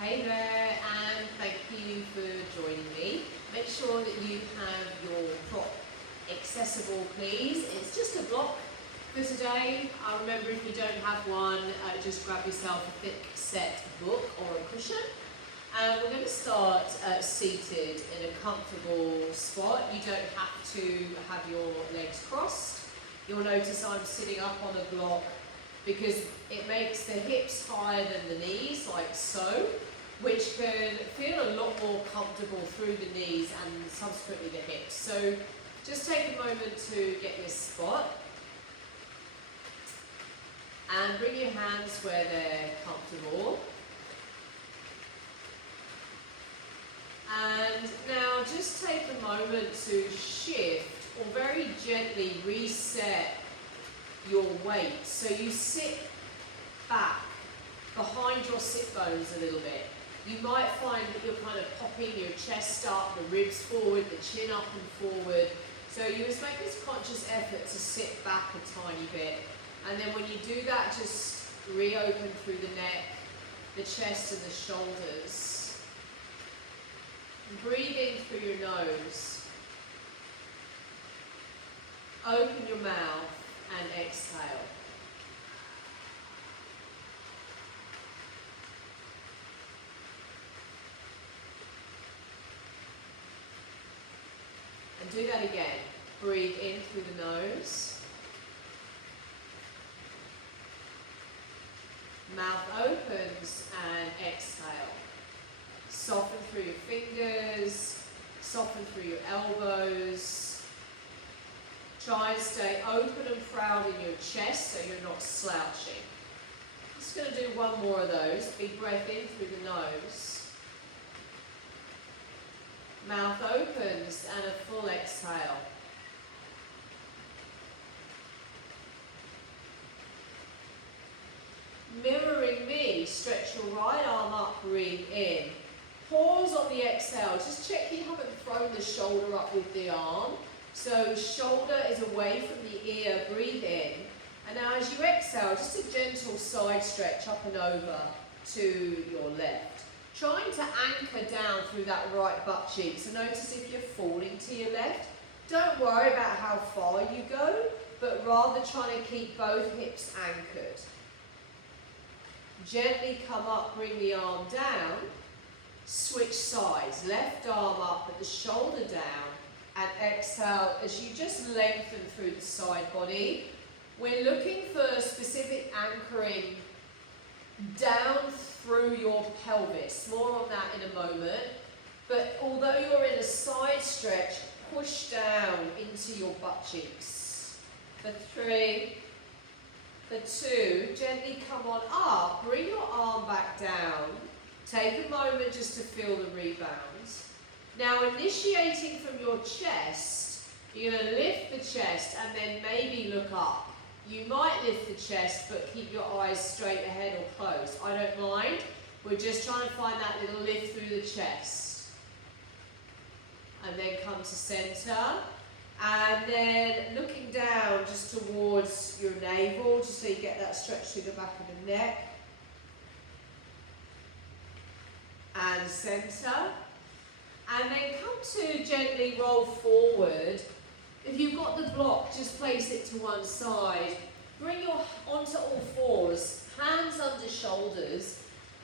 Hey there, and thank you for joining me. Make sure that you have your prop accessible, please. It's just a block for today. Remember, if you don't have one, just grab yourself a thick set book or a cushion. And we're going to start seated in a comfortable spot. You don't have to have your legs crossed. You'll notice I'm sitting up on a block because it makes the hips higher than the knees, like so, which can feel a lot more comfortable through the knees and subsequently the hips. So just take a moment to get your spot and bring your hands where they're comfortable. And now just take a moment to shift or very gently reset your weight. So you sit back behind your sit bones a little bit. You might find that you're kind of popping your chest up, the ribs forward, the chin up and forward. So you must make this conscious effort to sit back a tiny bit. And then when you do that, just reopen through the neck, the chest and the shoulders. Breathe in through your nose. Open your mouth and exhale. And do that again. Breathe in through the nose. Mouth opens and exhale. Soften through your fingers. Soften through your elbows. Try and stay open and proud in your chest so you're not slouching. Just going to do one more of those. Big breath in through the nose. Mouth opens and a full exhale. Mirroring me, stretch your right arm up, breathe in. Pause on the exhale. Just check you haven't thrown the shoulder up with the arm. So shoulder is away from the ear, breathe in. And now as you exhale, just a gentle side stretch up and over to your left. Trying to anchor down through that right butt cheek. So notice if you're falling to your left. Don't worry about how far you go, but rather trying to keep both hips anchored. Gently come up, bring the arm down. Switch sides, left arm up at the shoulder down. And exhale as you just lengthen through the side body. We're looking for specific anchoring down through your pelvis. More on that in a moment. But although you're in a side stretch, push down into your butt cheeks. For 3, for 2, gently come on up. Bring your arm back down. Take a moment just to feel the rebounds. Now initiating from your chest, you're going to lift the chest and then maybe look up. You might lift the chest but keep your eyes straight ahead or closed. I don't mind. We're just trying to find that little lift through the chest. And then come to center. And then looking down just towards your navel, just so you get that stretch through the back of the neck. And center. And then come to gently roll forward. If you've got the block, just place it to one side. Bring your onto all fours, hands under shoulders.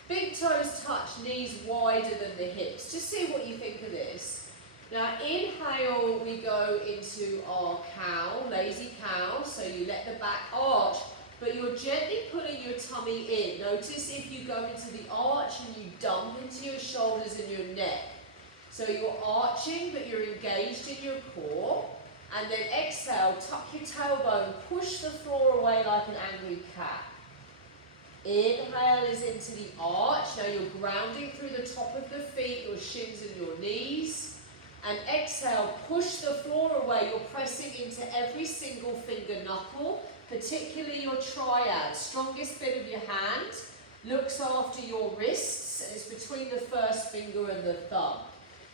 Big toes touch, knees wider than the hips. Just see what you think of this. Now inhale, we go into our cow, lazy cow. So you let the back arch, but you're gently pulling your tummy in. Notice if you go into the arch and you dump into your shoulders and your neck. So you're arching, but you're engaged in your core. And then exhale, tuck your tailbone, push the floor away like an angry cat. Inhale is into the arch. Now you're grounding through the top of the feet, your shins and your knees. And exhale, push the floor away. You're pressing into every single finger knuckle, particularly your triad. Strongest bit of your hand looks after your wrists, and it's between the first finger and the thumb.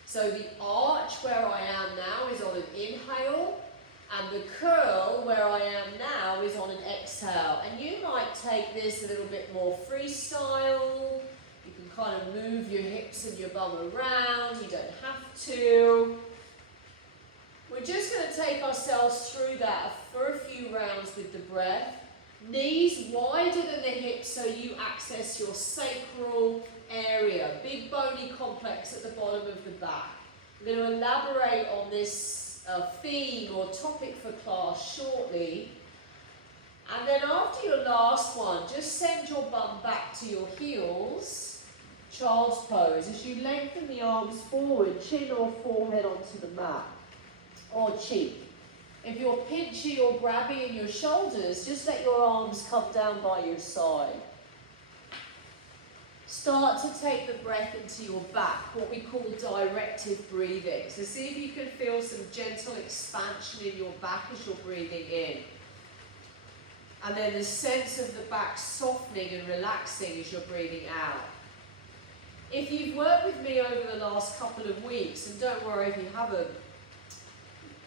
So the arch where I am now is on an inhale, and the curl where I am now is on an exhale. And you might take this a little bit more freestyle. You can kind of move hips and your bum around, you don't have to. We're just going to take ourselves through that for a few rounds with the breath. Knees wider than the hips so you access your sacral area, big bony complex at the bottom of the back. I'm going to elaborate on this theme or topic for class shortly. And then after your last one, just send your bum back to your heels, child's pose, as you lengthen the arms forward, chin or forehead onto the mat, or cheek. If you're pinchy or grabby in your shoulders, just let your arms come down by your side. Start to take the breath into your back, what we call directive breathing. So see if you can feel some gentle expansion in your back as you're breathing in. And then the sense of the back softening and relaxing as you're breathing out. If you've worked with me over the last couple of weeks, and don't worry if you haven't,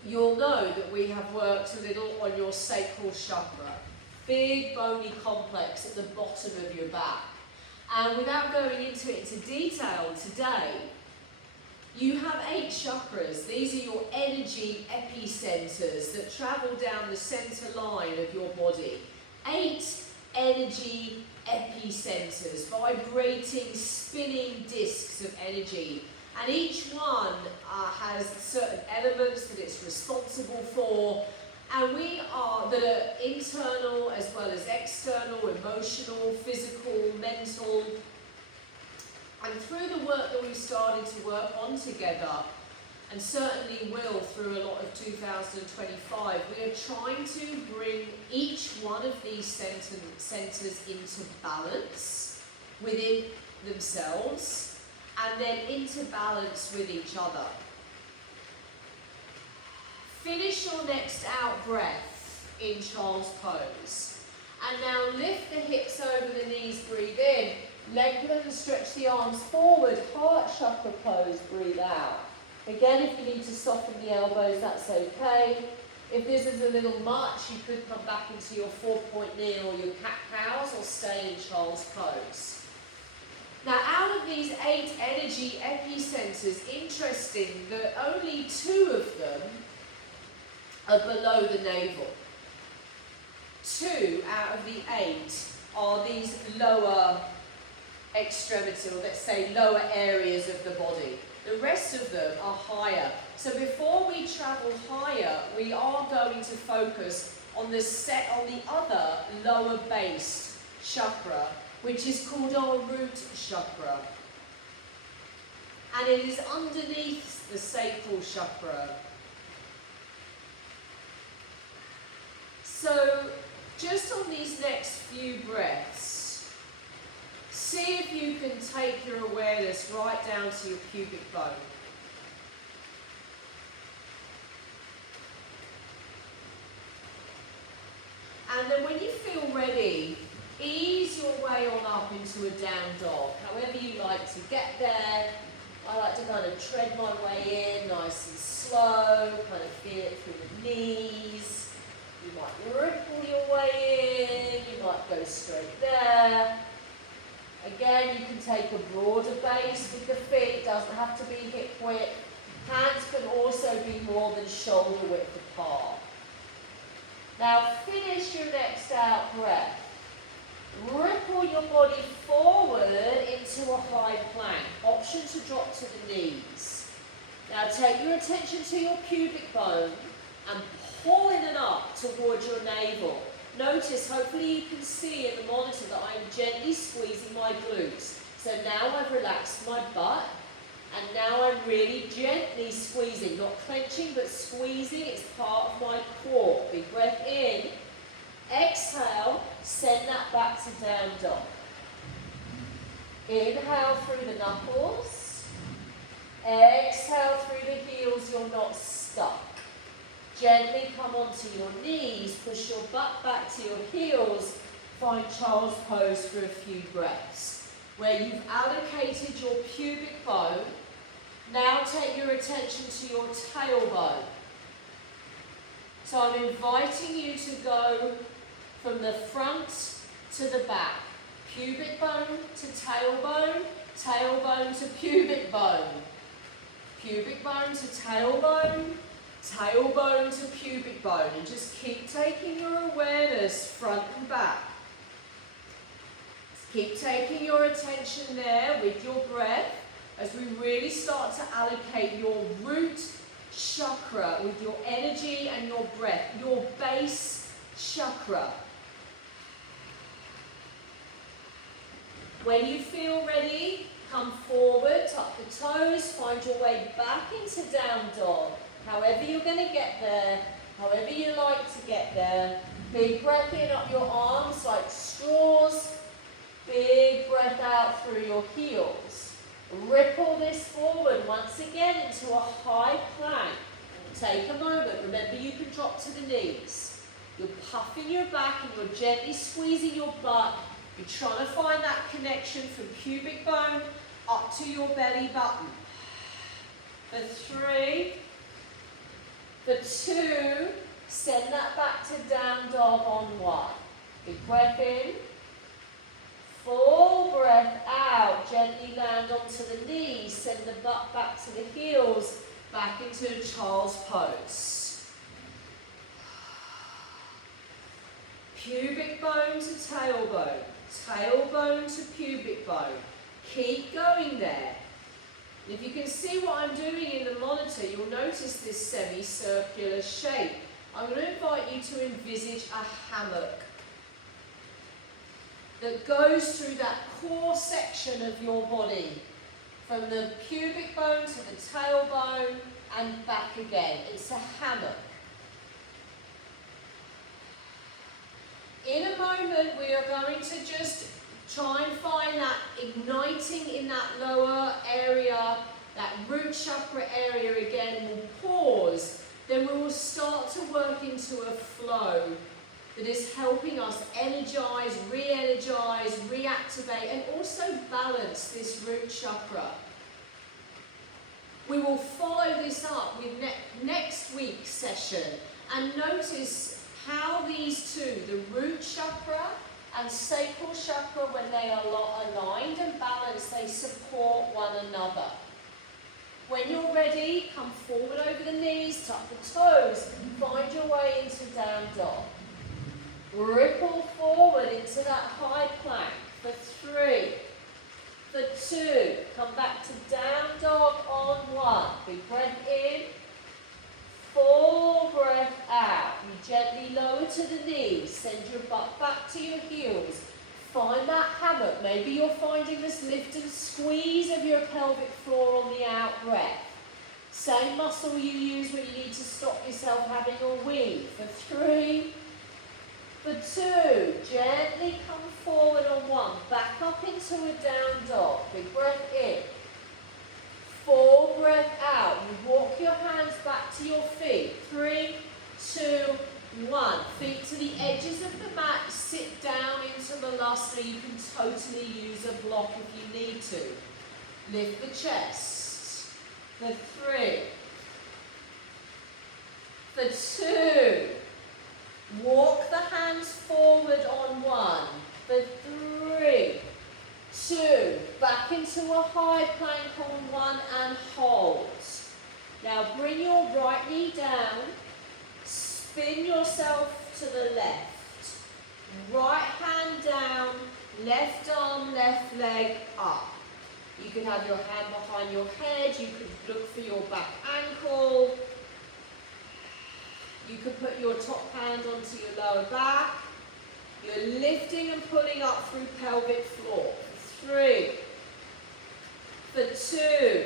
you'll know that we have worked a little on your sacral chakra, big bony complex at the bottom of your back. And without going into it into detail today, you have 8 chakras. These are your energy epicentres that travel down the centre line of your body. 8 energy epicentres, vibrating, spinning discs of energy. And each one has certain elements that it's responsible for. And we are, that are internal as well as external, emotional, physical, mental. And through the work that we've started to work on together, and certainly will through a lot of 2025, we are trying to bring each one of these centres into balance within themselves, and then into balance with each other. Finish your next out breath in child's pose. And now lift the hips over the knees, breathe in. Lengthen and stretch the arms forward, heart chakra pose, breathe out. Again, if you need to soften the elbows, that's okay. If this is a little much, you could come back into your 4-point knee or your cat-cows, or stay in child's pose. Now, out of these 8 energy epicentres, interesting that only 2 of them are below the navel. 2 out of the 8 are these lower extremity, or let's say lower areas of the body. The rest of them are higher. So before we travel higher, we are going to focus on the other lower based chakra, which is called our root chakra. And it is underneath the sacral chakra. So just on these next few breaths, see if you can take your awareness right down to your pubic bone. And then when you feel ready, ease your way on up into a down dog, however you like to get there. I like to kind of tread my way in nice and slow, kind of feel it through the knees. You might ripple your way in, you might go straight there. Again, you can take a broader base with the feet, it doesn't have to be hip width. Hands can also be more than shoulder width apart. Now finish your next out breath. Ripple your body forward into a high plank. Option to drop to the knees. Now take your attention to your pubic bone and pull in and up towards your navel. Notice, hopefully you can see in the monitor that I'm gently squeezing my glutes. So now I've relaxed my butt, and now I'm really gently squeezing, not clenching, but squeezing. It's part of my core. Big breath in. Exhale, send that back to down dog. Inhale through the knuckles. Exhale through the heels, you're not stuck. Gently come onto your knees, push your butt back to your heels, find child's pose for a few breaths. Where you've allocated your pubic bone, now take your attention to your tailbone. So I'm inviting you to go from the front to the back. Pubic bone to tailbone, tailbone to pubic bone, pubic bone to tailbone, tailbone to pubic bone, and just keep taking your awareness front and back. Keep taking your attention there with your breath as we really start to allocate your root chakra with your energy and your breath, your base chakra. When you feel ready, come forward, tuck the toes, find your way back into down dog. However you're going to get there, however you like to get there. Big breath in up your arms like straws. Big breath out through your heels. Ripple this forward once again into a high plank. Take a moment. Remember, you can drop to the knees. You're puffing your back and you're gently squeezing your butt. You're trying to find that connection from pubic bone up to your belly button. For 3, for 2, send that back to down dog on 1. Big breath in. Full breath out. Gently land onto the knees. Send the butt back to the heels. Back into child's pose. Pubic bone to tailbone. Tailbone to pubic bone. Keep going there. If you can see what I'm doing in the monitor, you'll notice this semicircular shape. I'm going to invite you to envisage a hammock that goes through that core section of your body, from the pubic bone to the tailbone and back again. It's a hammock. In a moment, we are going to just try and find that igniting in that lower area, that root chakra area again. We'll pause, then we will start to work into a flow that is helping us energize, re-energize, reactivate, and also balance this root chakra. We will follow this up with next week's session and notice how these two, the root chakra and sacral chakra, when they are aligned and balanced, they support one another. When you're ready, come forward over the knees, tuck the toes, find your way into down dog. Ripple forward into that high plank for 3, for 2, come back to down dog on 1. Big breath in, full breath out. You gently lower to the knees, send your butt back to your heels. Find that hammock. Maybe you're finding this lift and squeeze of your pelvic floor on the out breath. Same muscle you use when you need to stop yourself having a wee. For 3, for 2, gently come forward on 1. Back up into a down dog. Big breath in. Full breath out. You walk your hands back to your feet. 3, 2, 1. Feet to the edges of the mat. Sit down into Malasana. You can totally use a block if you need to. Lift the chest. For 3. For 2. Walk the hands forward on 1. For 3, 2. Back into a high plank on 1 and hold. Now bring your right knee down. Spin yourself to the left. Right hand down. Left arm, left leg up. You can have your hand behind your head. You could look for your back ankle. You could put your top hand onto your lower back. You're lifting and pulling up through pelvic floor. 3, for 2.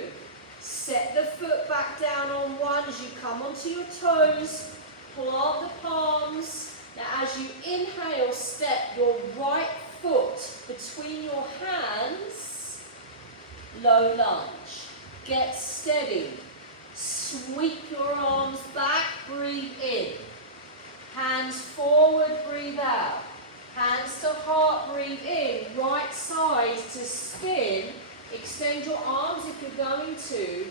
Set the foot back down on 1 as you come onto your toes. Plant the palms. Now as you inhale, step your right foot between your hands. Low lunge. Get steady. Sweep your arms back, breathe in. Hands forward, breathe out. Hands to heart, breathe in. Right side to spin. Extend your arms if you're going to.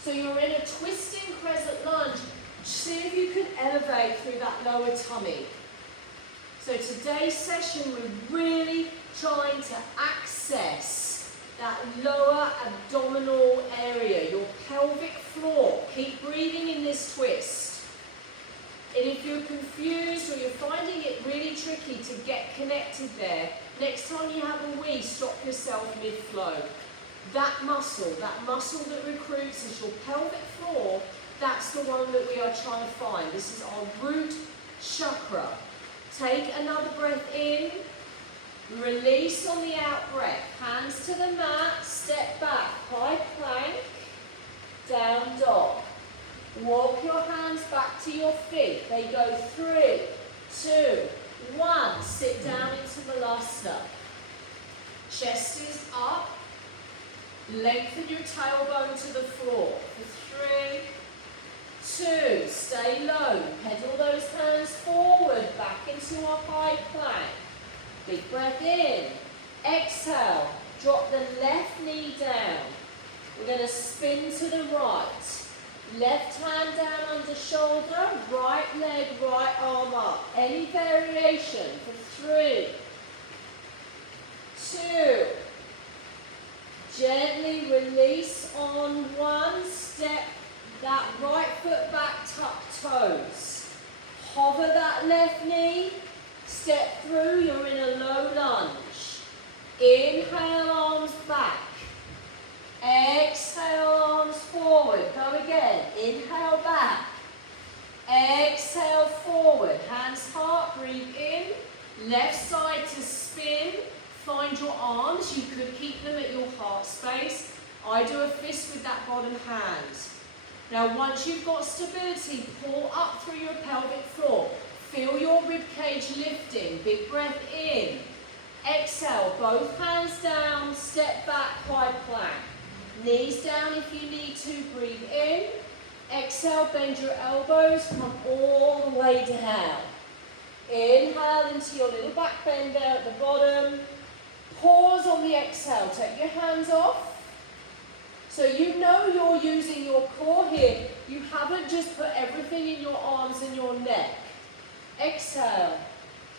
So you're in a twisting crescent lunge. See if you can elevate through that lower tummy. So today's session, we're really trying to access that lower abdominal area, your pelvic floor. Keep breathing in this twist. And if you're confused or you're finding it really tricky to get connected there, next time you have a wee, stop yourself mid-flow. That muscle that recruits is your pelvic floor, that's the one that we are trying to find. This is our root chakra. Take another breath in. Release on the out breath. Hands to the mat. Step back. High plank. Down dog. Walk your hands back to your feet. They go 3, 2, 1. Sit down into Balasana. Chest is up. Lengthen your tailbone to the floor. For 3, 2. Stay low. Pedal those hands forward. Back into a high plank. Big breath in. Exhale. Drop the left knee down. We're going to spin to the right. Left hand down under shoulder. Right leg, right arm up. Any variation for 3, 2. Gently release on 1. Step that right foot back, tuck toes. Hover that left knee. Step through, you're in a low lunge. Inhale, arms back. Exhale, arms forward. Go again. Inhale back. Exhale forward. Hands heart, breathe in. Left side to spin. Find your arms. You could keep them at your heart space. I do a fist with that bottom hand. Now once you've got stability, pull up through your pelvic floor. Feel your rib cage lifting. Big breath in. Exhale, both hands down, step back, high plank. Knees down if you need to, breathe in. Exhale, bend your elbows, come all the way down. Inhale into your little back bender at the bottom. Pause on the exhale, take your hands off. So you know you're using your core here. You haven't just put everything in your arms and your neck. Exhale,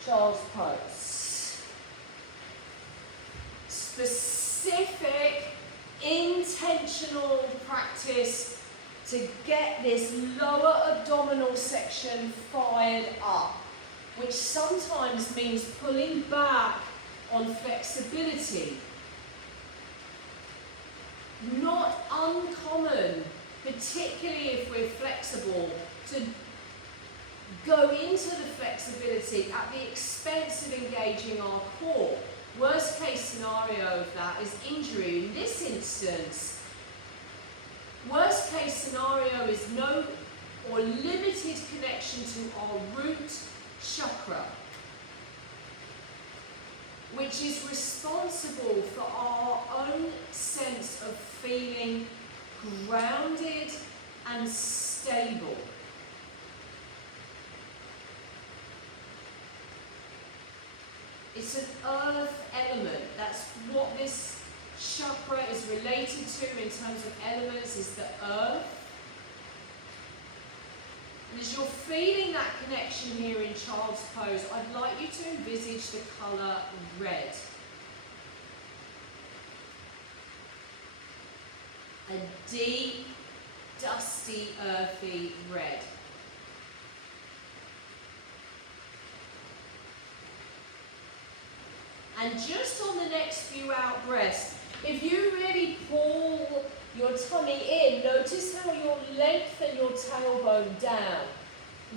child's pose. Specific, intentional practice to get this lower abdominal section fired up, which sometimes means pulling back on flexibility. Not uncommon, particularly if we're flexible, to go into the flexibility at the expense of engaging our core. Worst case scenario of that is injury. In this instance, worst case scenario is no or limited connection to our root chakra, which is responsible for our own sense of feeling grounded and stable. It's an earth element. That's what this chakra is related to in terms of elements, is the earth. And as you're feeling that connection here in child's pose, I'd like you to envisage the colour red. A deep, dusty, earthy red. And just on the next few out breaths, if you really pull your tummy in, notice how you'll lengthen your tailbone down.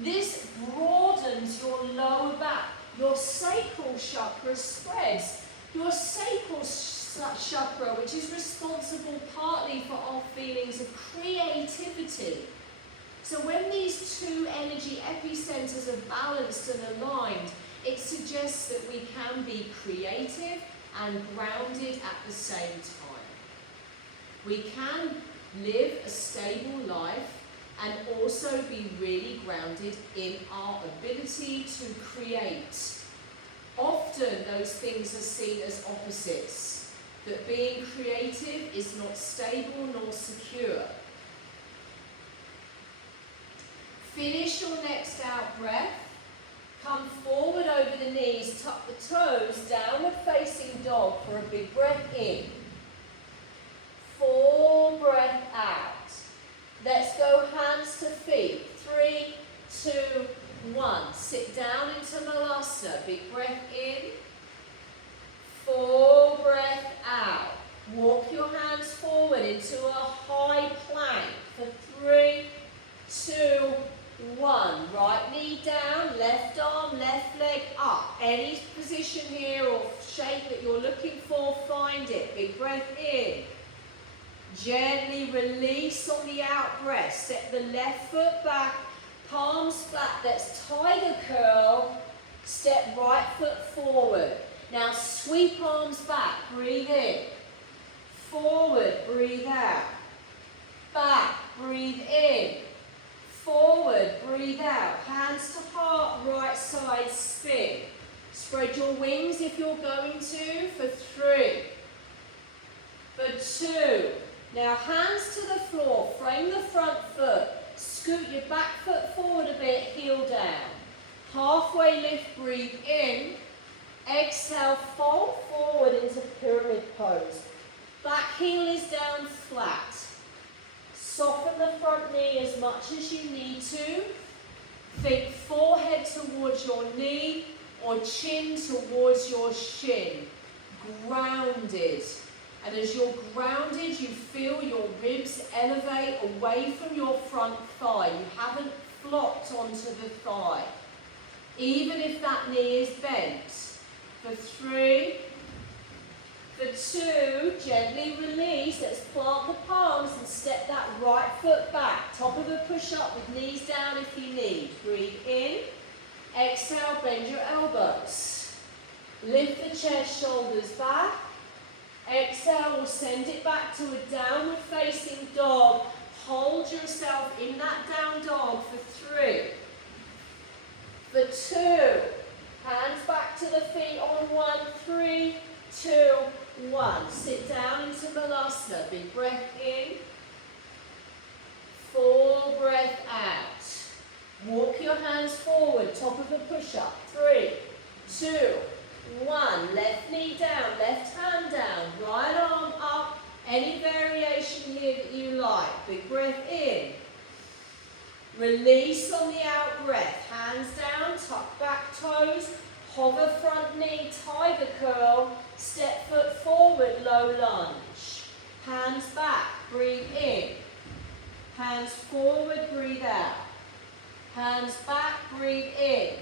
This broadens your lower back. Your sacral chakra spreads. Your sacral chakra, which is responsible partly for our feelings of creativity. So when these two energy epicentres are balanced and aligned, it suggests that we can be creative and grounded at the same time. We can live a stable life and also be really grounded in our ability to create. Often those things are seen as opposites, that being creative is not stable nor secure. Finish your next out breath. Come forward over the knees, tuck the toes, downward facing dog for a big breath in. in. Gently release on the out breath. Step the left foot back, palms flat. That's tiger curl. Step right foot forward. Now sweep arms back. Breathe in. Forward, breathe out. Back, breathe in. Forward, breathe out. Hands to heart, right side spin. Spread your wings if you're going to for 3. For 2. Now hands to the floor, frame the front foot. Scoot your back foot forward a bit, heel down. Halfway lift, breathe in. Exhale, fold forward into pyramid pose. Back heel is down flat. Soften the front knee as much as you need to. Think forehead towards your knee or chin towards your shin. Grounded. And as you're grounded, you feel your ribs elevate away from your front thigh. You haven't flopped onto the thigh. Even if that knee is bent. For 3. For 2, gently release. Let's plant the palms and step that right foot back. Top of a push-up with knees down if you need. Breathe in. Exhale, bend your elbows. Lift the chest, shoulders back. Exhale, we'll send it back to a downward facing dog. Hold yourself in that down dog for 3. For 2, hands back to the feet on 1, 3, 2, 1. Sit down into Malasana. Big breath in. Full breath out. Walk your hands forward, top of a push-up. 3, 2, 1. Left knee down, left hand down, right arm up. Any variation here that you like. Big breath in. Release on the out breath. Hands down, tuck back toes. Hover front knee, tiger curl. Step foot forward, low lunge. Hands back, breathe in. Hands forward, breathe out. Hands back, breathe in.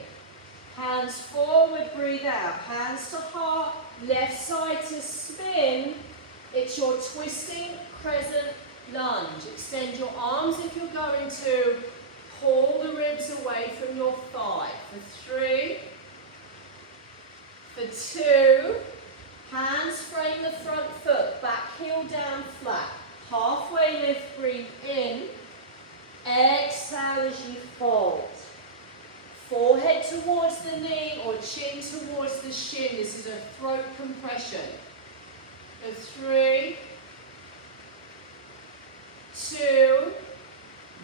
Hands forward, breathe out. Hands to heart, left side to spin. It's your twisting crescent lunge. Extend your arms if you're going to. Pull the ribs away from your thigh. For 3. For 2. Hands frame the front foot. Back heel down flat. Halfway lift, breathe in. Exhale as you fold. Forehead towards the knee or chin towards the shin. This is a throat compression. For 3, 2,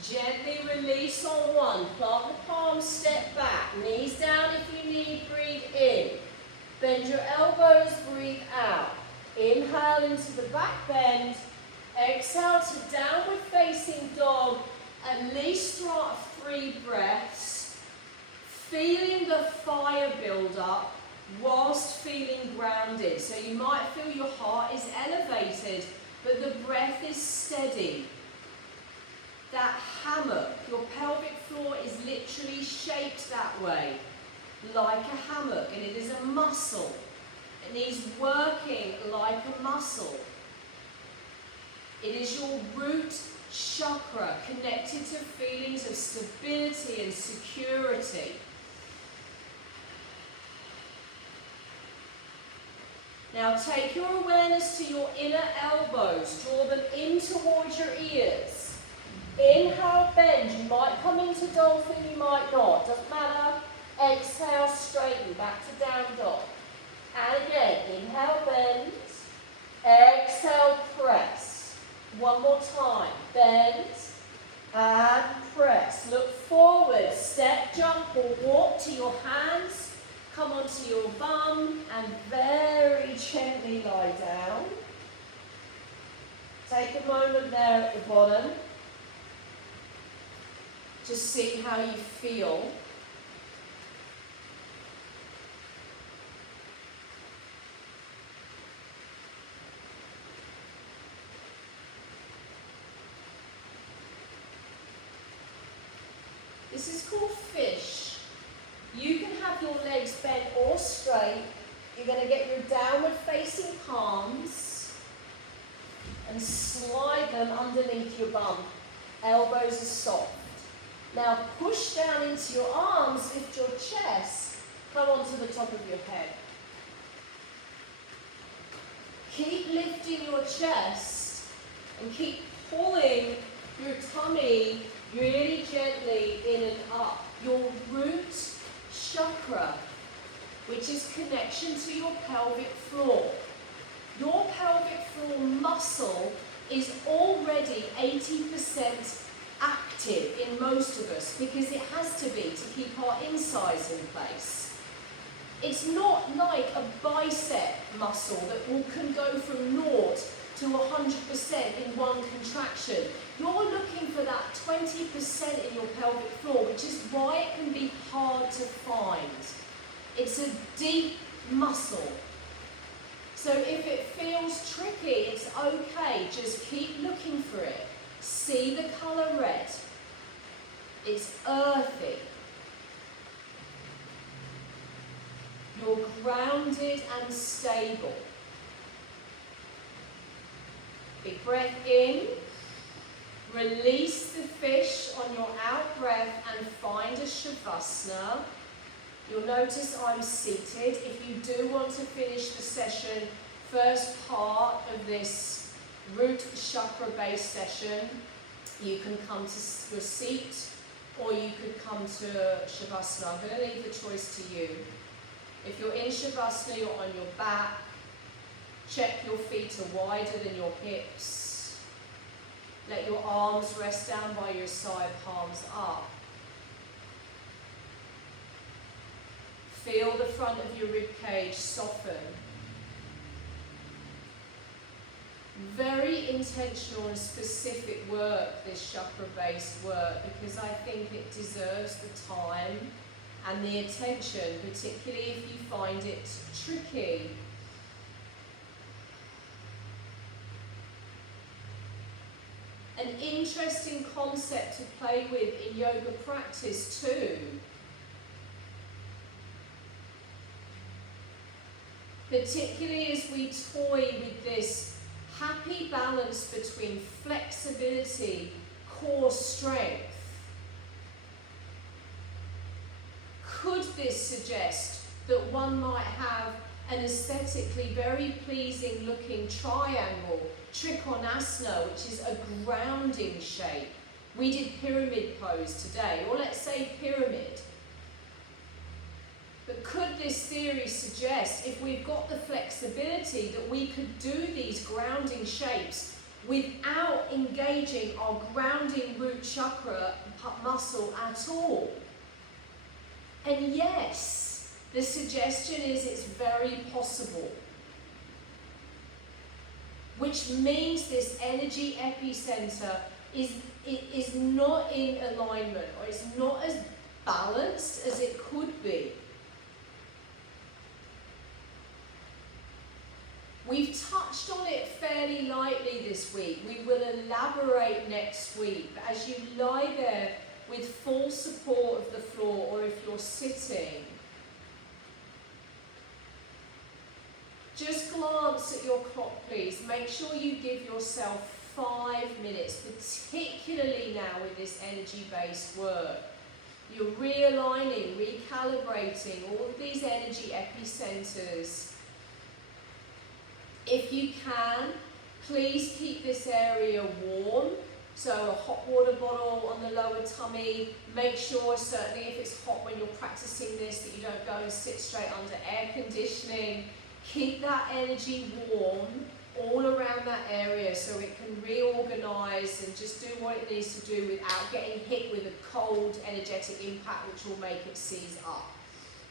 gently release on 1. Plant the palms, step back. Knees down if you need, breathe in. Bend your elbows, breathe out. Inhale into the back bend. Exhale to downward facing dog. At least 3 breaths. Feeling the fire build up whilst feeling grounded. So you might feel your heart is elevated, but the breath is steady. That hammock, your pelvic floor is literally shaped that way, like a hammock, and it is a muscle. It needs working like a muscle. It is your root chakra connected to feelings of stability and security. Now take your awareness to your inner elbows. Draw them in towards your ears. Inhale, bend. You might come into dolphin, you might not. Doesn't matter. Exhale, straighten. Back to down dog. And again, inhale, bend. Exhale, press. One more time. Bend and press. Look forward. Step, jump, or walk to your hands. Come onto your bum and very gently lie down. Take a moment there at the bottom. Just see how you feel. This is called fish. You can have your legs bent or straight. You're going to get your downward facing palms. and slide them underneath your bum. Elbows are soft. Now push down into your arms, lift your chest, come onto the top of your head. Keep lifting your chest and keep pulling your tummy really gently in and up. Your root chakra, which is connection to your pelvic floor. Your pelvic floor muscle is already 80% active in most of us because it has to be to keep our insides in place. It's not like a bicep muscle that can go from 0 to 100% in one contraction. You're looking for that 20% in your pelvic floor, which is why it can be hard to find. It's a deep muscle. So if it feels tricky, it's okay. Just keep looking for it. See the colour red. It's earthy. You're grounded and stable. Big breath in. Release the fish on your out breath and find a shavasana. You'll notice I'm seated. If you do want to finish the session, first part of this root chakra based session, you can come to your seat or you could come to shavasana. I'm going to leave the choice to you. If you're in shavasana, you're on your back. Check your feet are wider than your hips. Let your arms rest down by your side, palms up. Feel the front of your rib cage soften. Very intentional and specific work, this chakra-based work, because I think it deserves the time and the attention, particularly if you find it tricky. An interesting concept to play with in yoga practice too. Particularly as we toy with this happy balance between flexibility, core strength. Could this suggest that one might have an aesthetically very pleasing looking triangle, trikonasana, which is a grounding shape? We did pyramid pose today, or let's say pyramid. But could this theory suggest, if we've got the flexibility, that we could do these grounding shapes without engaging our grounding root chakra muscle at all? And yes, the suggestion is it's very possible. Which means this energy epicentre is not in alignment, or it's not as balanced as it could be. We've touched on it fairly lightly this week. We will elaborate next week. But as you lie there with full support of the floor, or if you're sitting, just glance at your clock, please. Make sure you give yourself 5 minutes, particularly now with this energy-based work. You're realigning, recalibrating all of these energy epicentres. If you can, please keep this area warm. So a hot water bottle on the lower tummy. Make sure, certainly if it's hot when you're practicing this, that you don't go and sit straight under air conditioning. Keep that energy warm all around that area so it can reorganise and just do what it needs to do without getting hit with a cold energetic impact which will make it seize up.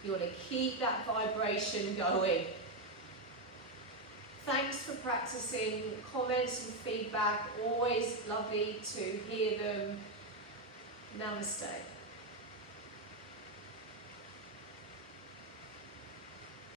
You want to keep that vibration going. Thanks for practicing. Comments and feedback, always lovely to hear them. Namaste.